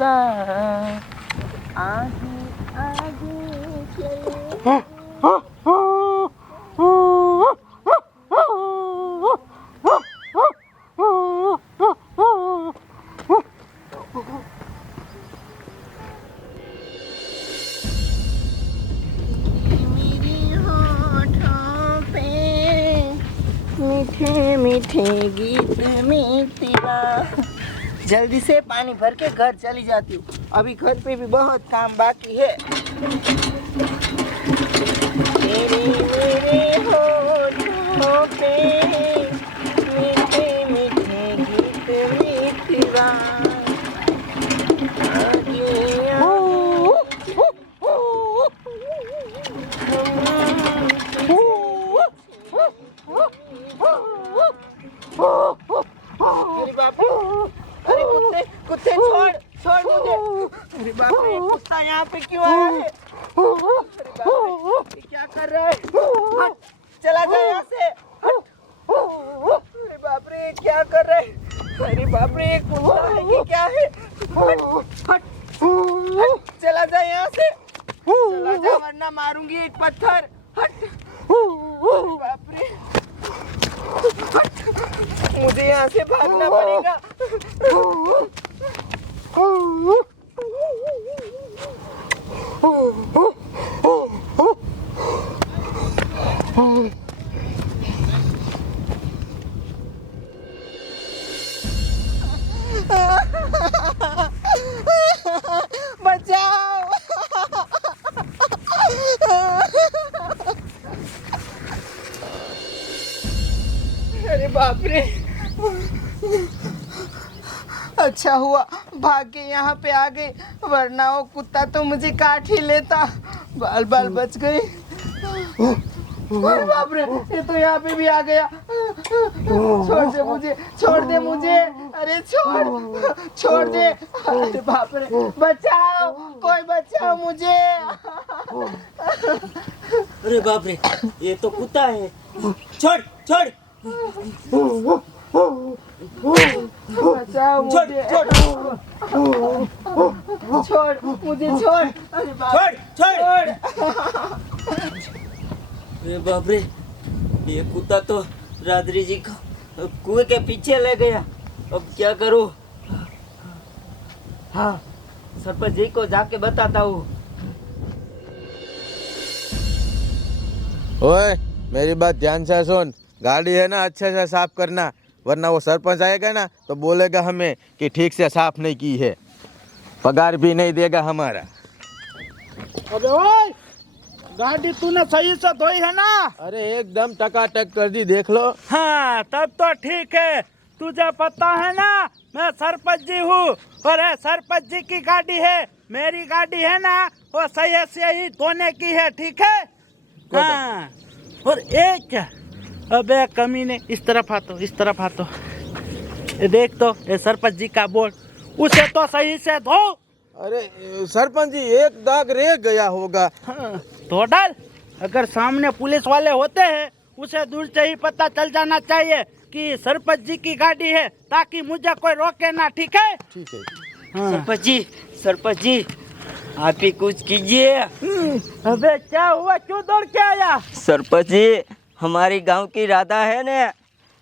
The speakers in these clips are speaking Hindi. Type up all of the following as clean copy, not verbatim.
दीवार आगे आगे चले। मीठे मीठे गीत में तेरा। जल्दी से पानी भर के घर चली जाती हूँ, अभी घर पे भी बहुत काम बाकी है। तेरे मेरे होठों पे मीठे मीठे गीत में तेरा। अरे बाप रे, अरे कुत्ते कुत्ते छोड़ छोड़ मुझे। अरे बाप रे, कुत्ता यहाँ पे क्यों आया है? अरे बाप रे, ये क्या कर रहा है? हट, चला जा यहाँ से, हट। अरे बाप रे, क्या कर रहा है? अरे बाप रे, कुत्ता है, ये क्या है? हट हट हट, चला जा यहाँ से, चला जा वरना मारूंगी एक पत्थर। हट। अरे बाप रे, मुझे यहाँ से भागना पड़ेगा। बचाओ। अरे बाप रे, अच्छा हुआ भाग के यहाँ पे आ गई, वरना वो कुत्ता तो मुझे काट ही लेता। बाल बाल बच गए। अरे बाप रे, ये तो यहाँ पे भी आ गया। छोड़ दे मुझे, छोड़ दे मुझे, अरे छोड़ दे। अरे बाप रे, बचाओ, कोई बचाओ मुझे। अरे बाप रे, ये तो कुत्ता है। छोड़ छोड़ बचाओ मुझे, छोड़ मुझे, छोड़। अरे बाप, छोड़। अरे बाप रे, ये कुत्ता तो रात्रि जी को कुएं के पीछे ले गया। अब क्या करूं? हाँ, सरपंच जी को जाके बताता हूँ। ओए, मेरी बात ध्यान से सुन। गाड़ी है ना, अच्छे से साफ करना, वरना वो सरपंच आएगा ना तो बोलेगा हमें कि ठीक से साफ नहीं की है, पगार भी नहीं देगा हमारा। अबे ओए, गाड़ी तूने सही से धोई है ना? अरे एकदम टकाटक कर दी, देख लो। हाँ, तब तो ठीक है। तुझे पता है ना, मैं सरपंच जी हूँ और ये सरपंच जी की गाड़ी है। मेरी गाड़ी है ना, वो सही से ही धोने की है, ठीक है? हाँ, और एक, अबे कमीने, इस तरफ आ तो, इस तरफ आ तो। ये देख तो, ये सरपंच जी का बोर्ड, उसे तो सही से धो। अरे सरपंच जी, एक दाग रह गया होगा। हाँ, तो डाल। अगर सामने पुलिस वाले होते हैं, उसे दूर से ही पता चल जाना चाहिए कि सरपंच जी की गाड़ी है, ताकि मुझे कोई रोके ना, ठीक है? ठीक है। हाँ। सरपंच जी, आप ही कुछ कीजिए। अबे क्या हुआ, क्यों दौड़ के आया? सरपंच जी, हमारी गांव की राधा है ने,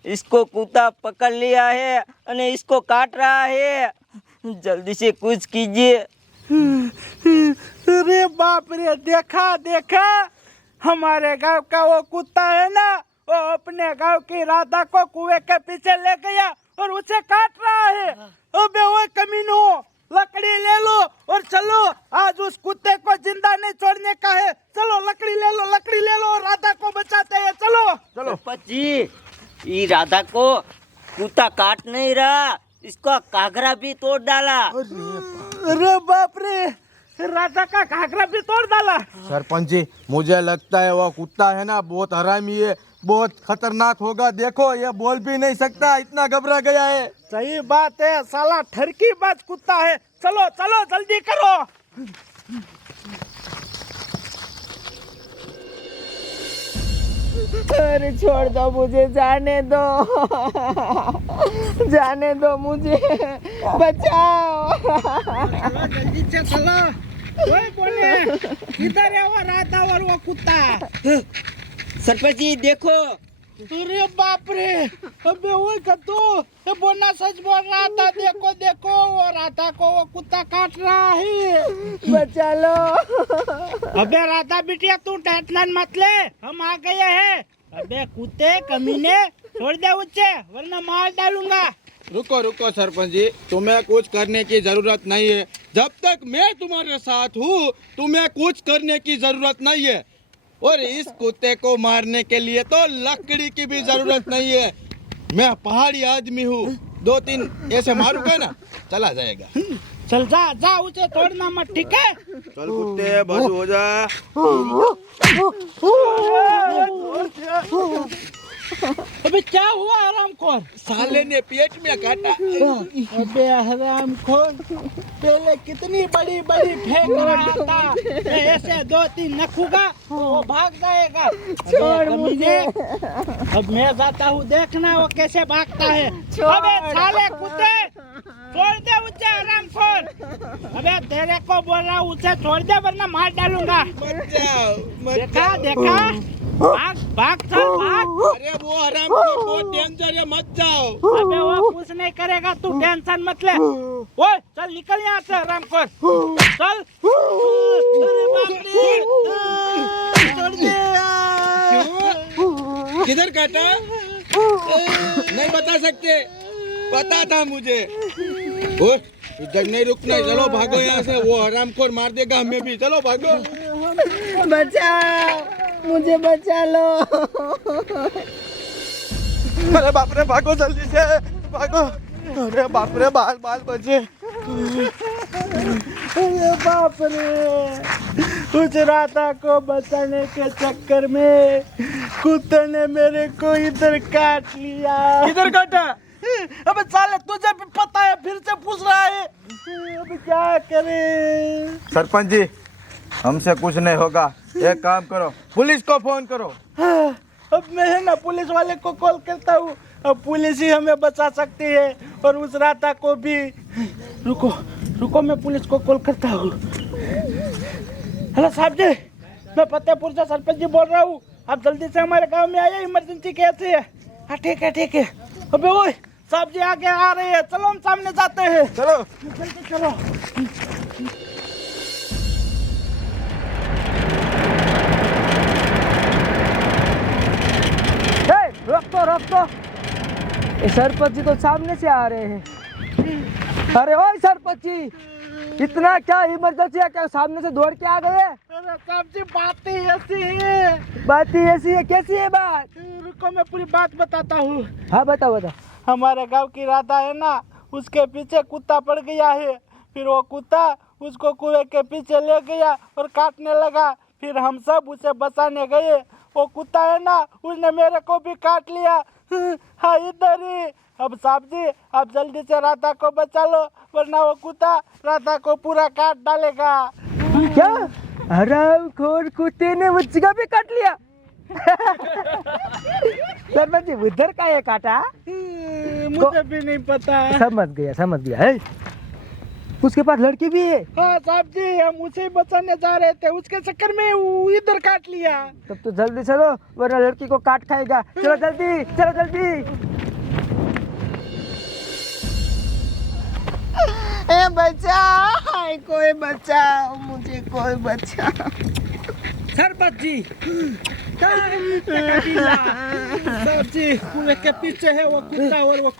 इसको कुत्ता पकड़ लिया है और इसको काट रहा है। जल्दी से कुछ कीजिए। अरे बाप रे, देखा देखा, हमारे गांव का वो कुत्ता है ना, वो अपने गांव की राधा को कुएं के पीछे ले गया और उसे काट रहा है। अबे वो कमीनो, लकड़ी ले लो और चलो, आज उस कुत्ते को जिंदा नहीं छोड़ने का है। चलो लकड़ी ले लो, राधा को बचाते हैं, चलो चलो। सरपंच जी, ये राधा को कुत्ता काट नहीं रहा, इसका घाघरा भी तोड़ डाला। अरे बाप रे, राधा का घाघरा भी तोड़ डाला। सरपंच जी, मुझे लगता है वो कुत्ता है ना, बहुत हरामी है, बहुत खतरनाक होगा। देखो, ये बोल भी नहीं सकता, इतना घबरा गया है। सही बात है, साला ठरकी बाज कुत्ता है। चलो चलो जल्दी करो। अरे छोड़ दो मुझे, जाने दो, जाने दो मुझे, बचाओ। जल्दी से चलो। ओए बोले, किधर है वो राधा और वो कुत्ता? सरपंच जी देखो। अरे बाप रे, अबे वो कद्दू, ये बोना सच बोल रहा था। देखो देखो, वो राधा को वो कुत्ता काट रहा है। बचा लो। अबे राधा बिटिया तू टेंशन मत ले, हम आ गए हैं। अबे कुत्ते कमीने, छोड़ दे उसे वरना मार डालूंगा। रुको रुको सरपंच जी, तुम्हें कुछ करने की जरूरत नहीं है। जब तक मैं तुम्हारे साथ हूँ तुम्हें कुछ करने की जरूरत नहीं है। और इस कुत्ते को मारने के लिए तो लकड़ी की भी जरूरत नहीं है। मैं पहाड़ी आदमी हूँ, 2-3 ऐसे मारूंगा ना चला जाएगा। चल जा जा, उसे तोड़ना मत, ठीक है? चल कुत्ते बाजू हो जा। अबे क्या हुआ हरामखोर? साले ने पेट में काटा। अबे हरामखोर, पहले कितनी बड़ी बड़ी फेंक रहा था, मैं ऐसे 2-3 नखूंगा तो वो भाग जाएगा। अबे कमीने, अब मैं जाता हूँ, देखना वो कैसे भागता है। अबे साले कुत्ते, छोड़ दे उसे हरामखोर। अबे तेरे को बोल रहा हूँ उसे छोड़ दे वरना मार डालूंगा। मत जाओ, मत देखा जाओ। देखा, भाग भाग चल भाग। अरे वो हरामखोर बहुत डेंजर है, मत जाओ। अबे वो कुछ नहीं करेगा, तू टेंशन मत ले। ओए चल निकल यहाँ से हरामखोर, चल। अरे बाप रे, छोड़ दे यार। किधर काटा? नहीं बता सकते, पता था मुझे। ओ, इधर नहीं रुकना, चलो भागो यहाँ से। वो हरामखोर मार देगा हमें भी, चलो भागो। बचाओ मुझे, बचा लो। अरे बाप रे, भागो जल्दी से भागो। अरे बाप रे, बाल बाल बचे। अरे बाप रे, उस राधा को बचाने के चक्कर में कुत्ते ने मेरे को इधर काट लिया। किधर काटा? अबे साले तुझे भी पता है, फिर से पूछ रहा है। अबे क्या करे? सरपंच जी, हमसे कुछ नहीं होगा। एक काम करो, पुलिस को फोन करो। अब मैं है ना पुलिस वाले को कॉल करता हूँ, अब पुलिस ही हमें बचा सकती है और उस राधा को भी। रुको रुको, मैं पुलिस को कॉल करता हूँ। हेलो साहब जी, मैं फतेहपुर से सरपंच जी बोल रहा हूँ, आप जल्दी से हमारे गांव में आइए, इमरजेंसी कैसे है? हाँ ठीक है ठीक है। अबे ओए साहब जी आगे आ रहे हैं, चलो हम सामने जाते हैं। चलो जल्दी चलो। रोक तो, ये सरपंच जी तो सामने से आ रहे हैं। अरे ओए सरपंच जी, इतना क्या इमरजेंसी है, क्या सामने से दौड़ के आ गए? अरे साहब जी बात ही ऐसी है। बात ही ऐसी है? कैसी है बात? रुको मैं पूरी बात बताता हूँ। हाँ बताओ बताओ। हमारे गांव की राधा है ना, उसके पीछे कुत्ता पड़ गया है। फिर वो कुत्ता उसको कुएं के पीछे ले गया और काटने लगा। फिर हम सब उसे बचाने गए। वो कुत्ता है ना, उसने मेरे को भी काट लिया। हाँ इधर ही। अब साहब जी आप जल्दी से राधा को बचा लो वरना वो कुत्ता राधा को पूरा काट डालेगा। क्या? हरामखोर कुत्ते ने मुझको भी काट लिया? सरपंच जी उधर का ये काटा? मुझे भी नहीं पता। समझ गया है। उसके पास लड़की भी है? हाँ साहब जी, हम उसे बचाने जा रहे थे, उसके चक्कर में वो इधर काट लिया। तब तो जल्दी चलो वरना लड़की को काट खाएगा। चलो जल्दी, चलो जल्दी। ए बचाओ, कोई बचाओ मुझे, कोई बचाओ। सरपंच जी साहब जी, कुएं के पीछे है वो कुत्ता और वो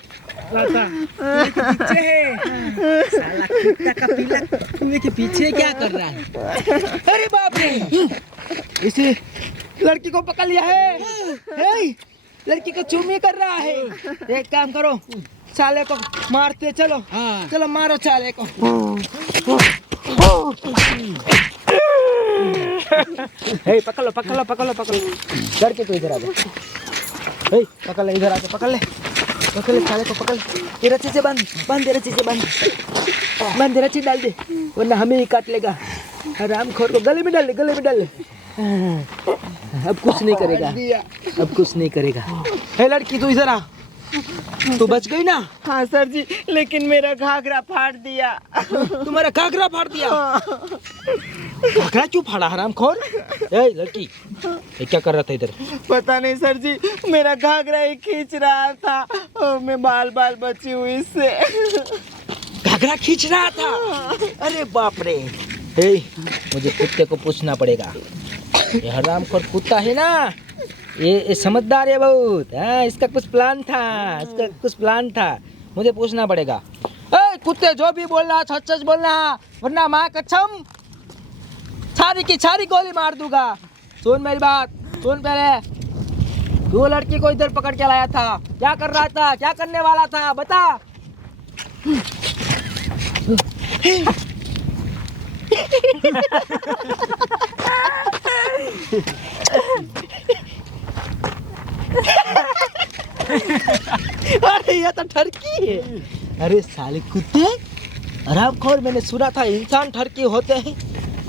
राधा कुएं के पीछे है। साला कुत्ता का पीला कुएं के पीछे क्या कर रहा है? अरे बाप रे, इसे लड़की को पकड़ लिया है। हे, लड़की को चूमी कर रहा है। एक काम करो, साले को मारते चलो। हाँ। चलो मारो साले को। हे पकड़ लो पकड़ लो पकड़ लो पकड़ लो। लड़के तो इधर आ जा। हे पकड़ ले, इधर आ जा, पकड़ ले साले को, पकड़ ले। ये रस्सी से बांध दे, रस्सी से बांध दे, रस्सी डाल दे वरना हमें ही काट लेगा। रामखोर को गले में डाल ले, गले में डाल ले। अब कुछ नहीं करेगा, अब कुछ नहीं करेगा। हे लड़की तू इधर आ, तू बच गई ना? हाँ सर जी, लेकिन मेरा घाघरा फाड़ दिया। तुम्हारा घाघरा फाड़ दिया? घाघरा क्यों फाड़ा हरामखोर? ए लड़की, ये क्या कर रहा था इधर? पता नहीं सर जी, मेरा घाघरा ही खींच रहा था और मैं बाल बाल बची हुई इससे। घाघरा खींच रहा था? अरे बाप रे। हे, मुझे कुत्ते को पूछना पड़ेगा। ये हरामखोर कुत्ता है ना, ये समझदार है बहुत। हाँ, इसका कुछ प्लान था, इसका कुछ प्लान था, मुझे पूछना पड़ेगा। ए कुत्ते, जो भी बोलना सच सच बोलना, वरना माँ कसम छारी की छारी गोली मार दूंगा। सुन मेरी बात, सुन पहले। तू लड़की को इधर पकड़ के लाया था, क्या कर रहा था, क्या करने वाला था, बता। अरे ये तो ठरकी है। अरे साले कुत्ते, हरामखोर, मैंने सुना था इंसान ठरकी होते हैं,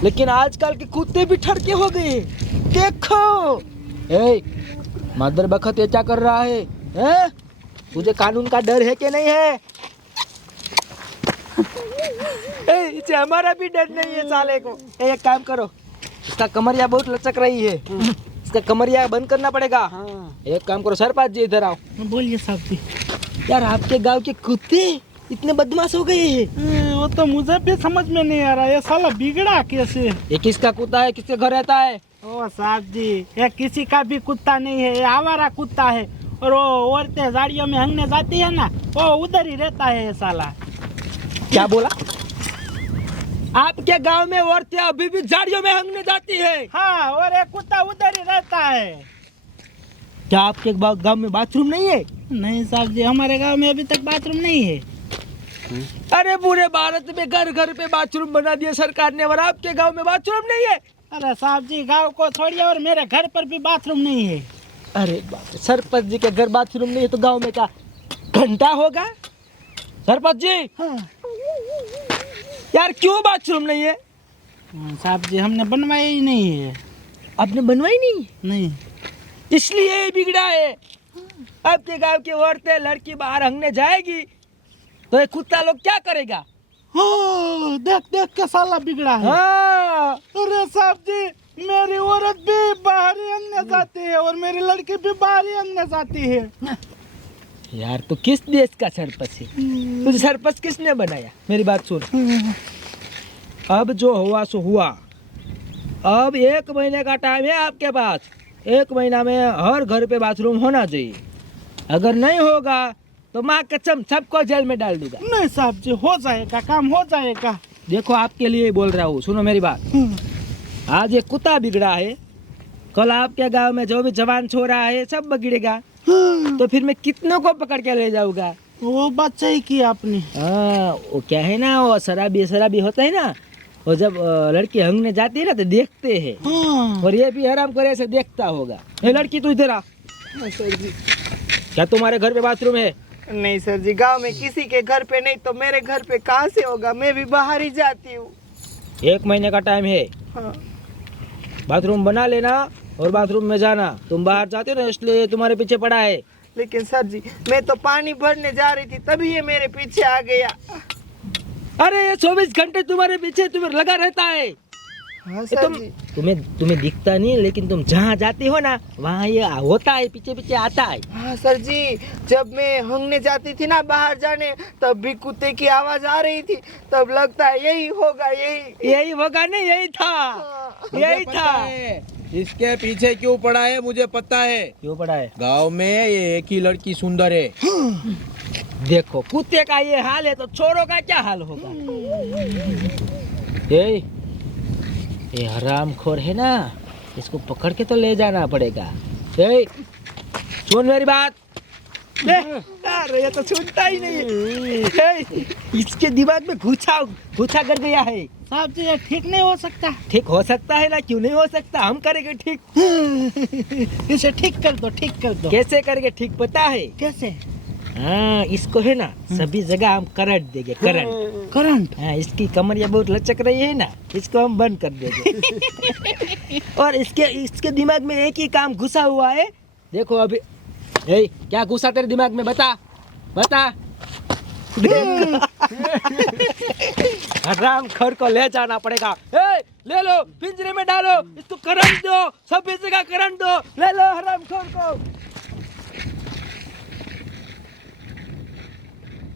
लेकिन आजकल के कुत्ते भी ठरके हो गए। देखो ए मदर बखत, ये क्या कर रहा है? तुझे कानून का डर है कि नहीं है? इसे हमारा भी डर नहीं है साले को। एक काम करो, इसका कमरिया बहुत लचक रही है, इसका कमरिया बंद करना पड़ेगा। एक काम करो सरपंच जी, इधर आओ। बोलिए साहब जी। यार आपके गांव के कुत्ते इतने बदमाश हो गए हैं। वो तो मुझे भी समझ में नहीं आ रहा, ये साला बिगड़ा कैसे? ये किसका कुत्ता है, किसके घर रहता है? ओ साहब जी, ये किसी का भी कुत्ता नहीं है, ये आवारा कुत्ता है। और वो औरतें गाड़ियों में हंगने जाती है ना, वो उधर ही रहता है ये साला। क्या बोला? आपके गांव में औरतें अभी भी झाड़ियों में हंगने जाती है? हाँ, और ये कुत्ता उधर ही रहता है। क्या आपके गांव में बाथरूम नहीं है? नहीं साहब जी, हमारे गांव में अभी तक बाथरूम नहीं है। अरे पूरे भारत में घर घर पे बाथरूम बना दिया सरकार ने, और आपके गांव में बाथरूम नहीं है? अरे साहब जी, गांव को छोड़िए, और मेरे घर पर भी बाथरूम नहीं है। अरे बाप रे, सरपंच जी के घर बाथरूम नहीं है तो गांव में क्या घंटा होगा? सरपंच जी, हाँ। यार क्यों बाथरूम नहीं है? साहब जी, हमने बनवाया ही नहीं है। आपने बनवाई नहीं? नहीं। इसलिए ये बिगड़ा है। आपके गांव की औरतें लड़की बाहर हंगने जाएगी तो ये कुत्ता लोग क्या करेगा? हाँ, देख देख के साला बिगड़ा है। हाँ। अरे साहब जी, मेरी औरत भी बाहरी हंगने जाती है और मेरी लड़की भी बाहरी हंगने जाती है। यार तो किस देश का सरपंच है? तुझे सरपंच किसने बनाया? मेरी बात सुन, अब जो हुआ सो हुआ। अब 1 महीने का टाइम है आपके पास, 1 महीना में हर घर पे बाथरूम होना चाहिए। अगर नहीं होगा तो माँ कसम सबको जेल में डाल दूंगा। नहीं साहब जी, हो जाएगा, काम हो जाएगा। देखो आपके लिए बोल रहा हूँ, सुनो मेरी बात। आज ये कुत्ता बिगड़ा है, कल आपके गांव में जो भी जवान छोरा है सब बिगड़ेगा। तो फिर मैं कितनों को पकड़ के ले जाऊंगा? वो बात सही की आपने। हाँ, वो क्या है ना, वो शराबी होता है ना, वो जब लड़की हंगने जाती है ना तो देखते हैं। हाँ। और ये भी हराम करे ऐसे देखता होगा। ये लड़की तू इधर आ। सर जी। क्या तुम्हारे घर पे बाथरूम है? नहीं सर जी, गांव में किसी के घर पे नहीं तो मेरे घर पे कहाँ से होगा? मैं भी बाहर ही जाती हूँ। 1 महीने का टाइम है, हाँ। बाथरूम बना लेना और बाथरूम में जाना। तुम बाहर जाते हो ना, इसलिए तुम्हारे पीछे पड़ा है। लेकिन सर जी, मैं तो पानी भरने जा रही थी, तभी ये मेरे पीछे आ गया। अरे ये 24 घंटे तुम्हारे पीछे तुम्हें लगा रहता है। हाँ ये सर जी। तुम्हें दिखता नहीं, लेकिन तुम जहाँ जाती हो ना वहाँ ये होता है, पीछे पीछे आता है। हाँ सर जी, जब मैं हंगने जाती थी ना बाहर जाने, तब भी कुत्ते की आवाज आ रही थी, तब लगता है यही होगा, यही होगा नहीं, यही था, यही मुझे था। पता है इसके पीछे क्यों पड़ा है, मुझे पता है। क्यों पड़ा है? गांव में ये एक ही लड़की सुंदर है। देखो कुत्ते का ये हाल है तो छोरों का क्या हाल होगा? ये हरामखोर है ना, इसको पकड़ के तो ले जाना पड़ेगा। सुन मेरी बात। अरे ये तो सुनता ही नहीं है। इसके दिमाग में घुसा कर गया है। साहब जी, ये ठीक नहीं हो सकता। ठीक हो सकता है ना, क्यों नहीं हो सकता? हम करेंगे ठीक। इसे ठीक कर दो, ठीक कर दो। कैसे करेंगे ठीक पता है? कैसे? हाँ, इसको है ना सभी जगह हम करंट देंगे, करंट। करंट? हाँ, इसकी कमरिया बहुत लचक रही है ना, इसको हम बंद कर देंगे। और इसके दिमाग में एक ही काम घुसा हुआ है, देखो अभी। ए, क्या घुसा तेरे दिमाग में, बता बता। हरामखोर को ले जाना पड़ेगा। ए, ले लो, पिंजरे में डालो, इसको करंट दो, सभी जगह करंट दो, ले लो हरामखोर को।